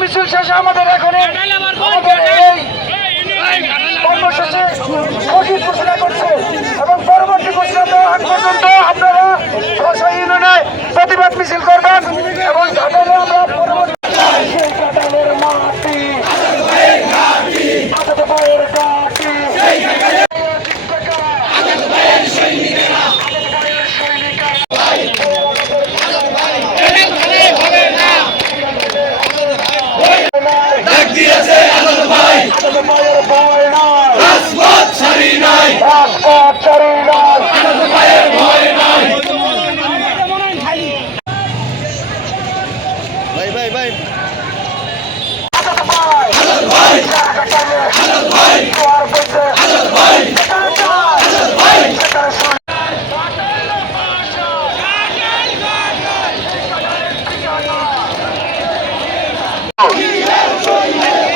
মিছিল শেষে আমাদের এখন আমাদের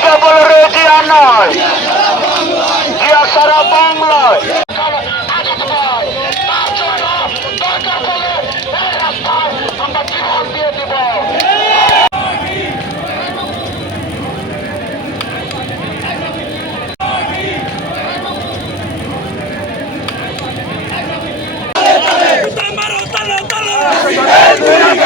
কেবল রেডিয়া নয় জিয়া সারা বাংলায়। ¡Fuera!